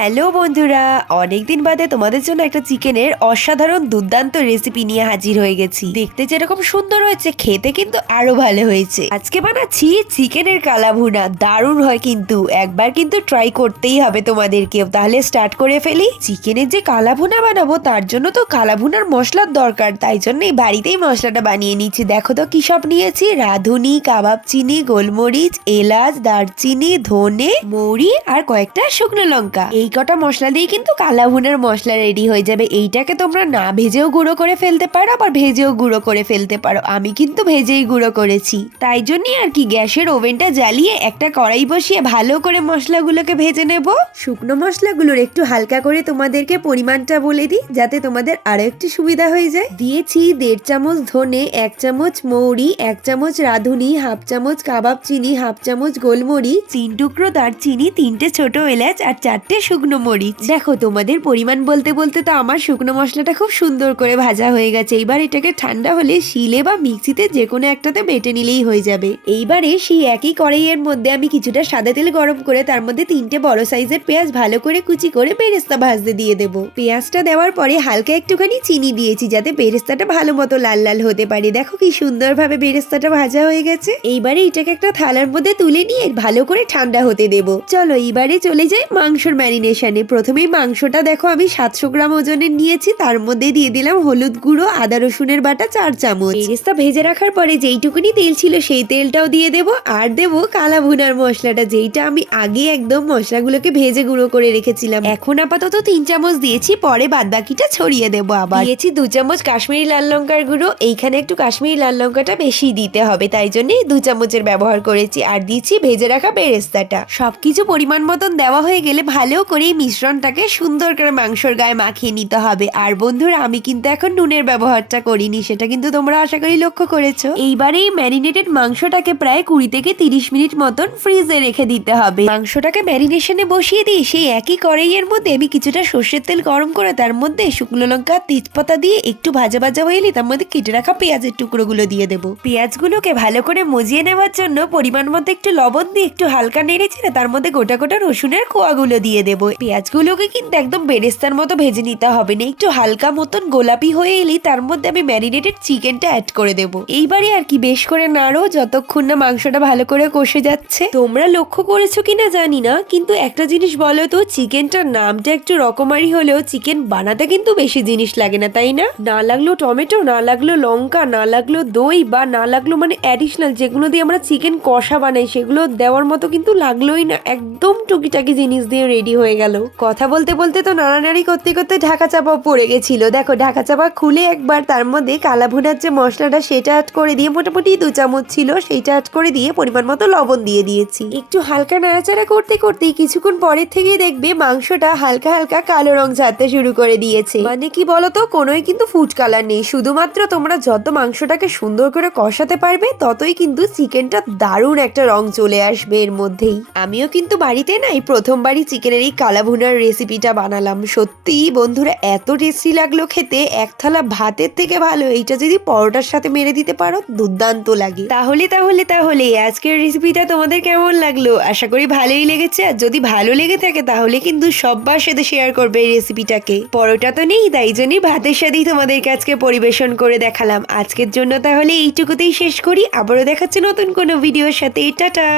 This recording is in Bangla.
হ্যালো বন্ধুরা, অনেকদিন বাদে তোমাদের জন্য একটা চিকেনের অসাধারণ দুর্দান্ত রেসিপি নিয়ে হাজির হয়ে গেছি। দেখতে যেরকম সুন্দর হয়েছে, খেতে কিন্তু আরও ভালো হয়েছে। আজকে বানাচ্ছি চিকেনের কালাভুনা, দারুণ হয় কিন্তু। একবার কিন্তু ট্রাই করতেই হবে তোমাদেরকেও। তাহলে স্টার্ট করে ফেলি। চিকেনের যে কালাভুনা বানাবো, তার জন্য তো কালাভুনার মশলার দরকার। তাই জন্য এই বাড়িতেই মশলাটা বানিয়ে নিচ্ছি। দেখো তো কি সব নিয়েছি। রাঁধুনি, কাবাব চিনি, গোলমরিচ, এলাচ, দারচিনি, ধনে, মৌরি আর কয়েকটা শুকনো লঙ্কা। এই কটা মশলা দিয়ে কিন্তু কালা ভুনার মশলা রেডি হয়ে যাবে। এইটাকে তোমরা না ভেজেও গুঁড়ো করে ফেলতে পারো, আবার ভেজেও গুঁড়ো করে ফেলতে পারো। আমি কিন্তু ভেজেই গুঁড়ো করেছি। তাই জন্যই আর কি গ্যাসের ওভেনটা জ্বালিয়ে একটা কড়াই বসিয়ে ভালো করে মশলাগুলোকে ভেজে নেব। শুকনো মশলাগুলোর একটু হালকা করে তোমাদেরকে পরিমাণটা বলে দিই, যাতে তোমাদের আরও একটু সুবিধা হয়ে যায়। দিয়েছি দেড় চামচ ধনে, এক চামচ মৌরি, এক চামচ রাঁধুনি, হাফ চামচ কাবাব চিনি, হাফ চামচ গোলমরিচ, তিন টুকরো দারচিনি, তিনটে ছোট এলাচ আর চারটে শুকনো মরিচ। দেখো, তোমাদের পরিমাণ বলতে বলতে তো আমার শুকনো মশলাটা খুব সুন্দর করে ভাজা হয়ে গেছে। এইবার এটাকে ঠান্ডা হলে শিলে বা মিক্সিতে যে কোনো একটাতে বেটে নিলেই হয়ে যাবে। এইবারে সেই একই কড়াইয়ের মধ্যে আমি কিছুটা সাদা তেল গরম করে তার মধ্যে তিনটে বড় সাইজের পেঁয়াজ ভালো করে কুচি করে বেরেস্তা ভাজতে দিয়ে দেব। পেঁয়াজটা দেওয়ার পরে হালকা একটুখানি চিনি দিয়েছি যাতে বেরেস্তাটা ভালো মতো লাল লাল হতে পারে। দেখো কি সুন্দরভাবে বেরেস্তাটা ভাজা হয়ে গেছে। এইবারে এটাকে একটা থালার মধ্যে তুলে নিয়ে ভালো করে ঠান্ডা হতে দেব। চলো, এইবারে চলে যাই মাংসর ম্যারিনেশনে প্রথমেই মাংসটা দেখো আমি সাতশো গ্রাম ওজনের নিয়েছি, তার মধ্যে দিয়ে দিলাম হলুদ গুঁড়ো, আদা রসুনের বাটা, চার চামচ। বেরেস্তা ভেজে রাখার পরে যেইটুকুনি তেল ছিল সেই তেলটাও দিয়ে দেব, আর দেব কালা ভুনার মশলাটা, যেইটা আমি আগে একদম মশলাগুলোকে ভেজে গুঁড়ো করে রেখেছিলাম। এখন আপাতত তিন চামচ দিয়েছি, পরে বাদ বাকিটা ছড়িয়ে দেবো আবার। দিয়েছি দু চামচ কাশ্মীরি লাল লঙ্কার গুঁড়ো, এইখানে একটু কাশ্মীরি লাল লঙ্কাটা বেশি দিতে হবে, তাই জন্যই দু চামচের ব্যবহার করেছি, আর দিচ্ছি ভেজে রাখা বেরেস্তাটা। সবকিছু পরিমাণ মতন দেওয়া হয়ে গেলে ভালো করে মিশ্রণটাকে সুন্দর করে মাংসর গায়ে মাখিয়ে নিতে হবে। আর বন্ধুরা, আমি কিন্তু এখন নুনের ব্যবহারটা করিনি, সেটা কিন্তু তোমরা আশা করি লক্ষ্য করেছ। এইবারে এই ম্যারিনেটেড মাংসটাকে প্রায় কুড়ি থেকে তিরিশ মিনিট মতন ফ্রিজে রেখে দিতে হবে। মাংসটাকে ম্যারিনেশনে বসিয়ে দিয়ে সেই একই কড়াইয়ের মধ্যে আমি কিছুটা সর্ষের তেল গরম করে তার মধ্যে শুকনো লঙ্কা, তেজপাতা দিয়ে একটু ভাজা ভাজা হয়ে এলে তার মধ্যে কেটে রাখা পেঁয়াজের টুকরোগুলো দিয়ে দেবো। পেঁয়াজগুলোকে ভালো করে মজিয়ে নেওয়ার জন্য পরিমাণ মতো একটু লবণ দিয়ে একটু হালকা নেড়ে চেড়ে তার মধ্যে গোটা গোটা রসুনের কোয়াগুলো দিয়ে দেবো। পেঁয়াজগুলোকে কিন্তু একদম বেরেস্তার মতো ভেজে নিতে হবে না। একটু হালকা মতন গোলাপি হয়ে এলেই তার মধ্যে আমি ম্যারিনেটেড চিকেনটা অ্যাড করে দেবো। এইবারে আর কি বেশ করে নাড়ো, যতক্ষণ না মাংসটা ভালো করে কষে যাচ্ছে। তোমরা লক্ষ্য করেছ কিনা জানি না, কিন্তু একটা জিনিস বলো তো চিকেনটার নামটা একটু রকমারি হলেও চিকেন বানাতে কিন্তু বেশি জিনিস লাগে না, তাই না? না লাগল টমেটো, না লাগল লঙ্কা, না লাগল দই বা না লাগল মানে অ্যাডিশনাল যেগুলো দিয়ে আমরা চিকেন কষা বানাই, সেগুলো দেওয়ার মতো কিন্তু লাগলোই না। একদম টুকিটাকি জিনিস দিয়ে রেডি হয়ে গেল। কথা বলতে বলতে তো নাড়ানাড়ি করতে করতে ঢাকা চাপা পড়ে গেছিল। দেখো, ঢাকা চাপা খুলে একবার তার মধ্যে কালা ভুনার যে মশলাটা সেটা অ্যাড করে দিয়ে মোটামুটি দু চামচ ছিল সেইটা অ্যাড করে দিয়ে পরিমাণ মতো লবণ দিয়ে দিয়েছি। একটু হালকা নাড়াচাড়া করতে করতে কিছুক্ষণ পরের থেকেই দেখবে মাংসটা হালকা হালকা কালো রং ছাড়তে শুরু করে দিয়েছে। মানে কি বলতো, কোনোই কিন্তু ফুড কালার নেই। শুধুমাত্র তোমরা যত মাংসটাকে সুন্দর করে কষাতে পারবে, ততই কিন্তু চিকেনটা দারুণ একটা রং চলে আসবে এর মধ্যেই। আমিও কিন্তু বাড়িতে না এই প্রথমবারই চিকেনের এই কালা ভুনার রেসিপিটা বানালাম। সত্যি বন্ধুরা, এত টেস্টি লাগল খেতে। এক থালা ভাতের থেকে ভালো। এইটা যদি পরোটার সাথে মেরে দিতে পারো, দুর্দান্ত লাগে। তাহলে তাহলে তাহলে আজকের রেসিপিটা তোমাদের কেমন লাগল? আশা করি ভালোই লেগেছে। আর যদি ভালো লেগে থাকে, তাহলে কিন্তু সব্বার সাথে শেয়ার করবে এই রেসিপিটাকে পরোটা তো নেই, তাই জন্যই ভাতের সাথেই তোমাদেরকে আজকে পরিবেশন করে দেখালাম। আজকের জন্য তাহলে এইটুকুতেই শেষ করি। আবারও দেখাচ্ছে নতুন কোনো ভিডিওর সাথে। টাটা!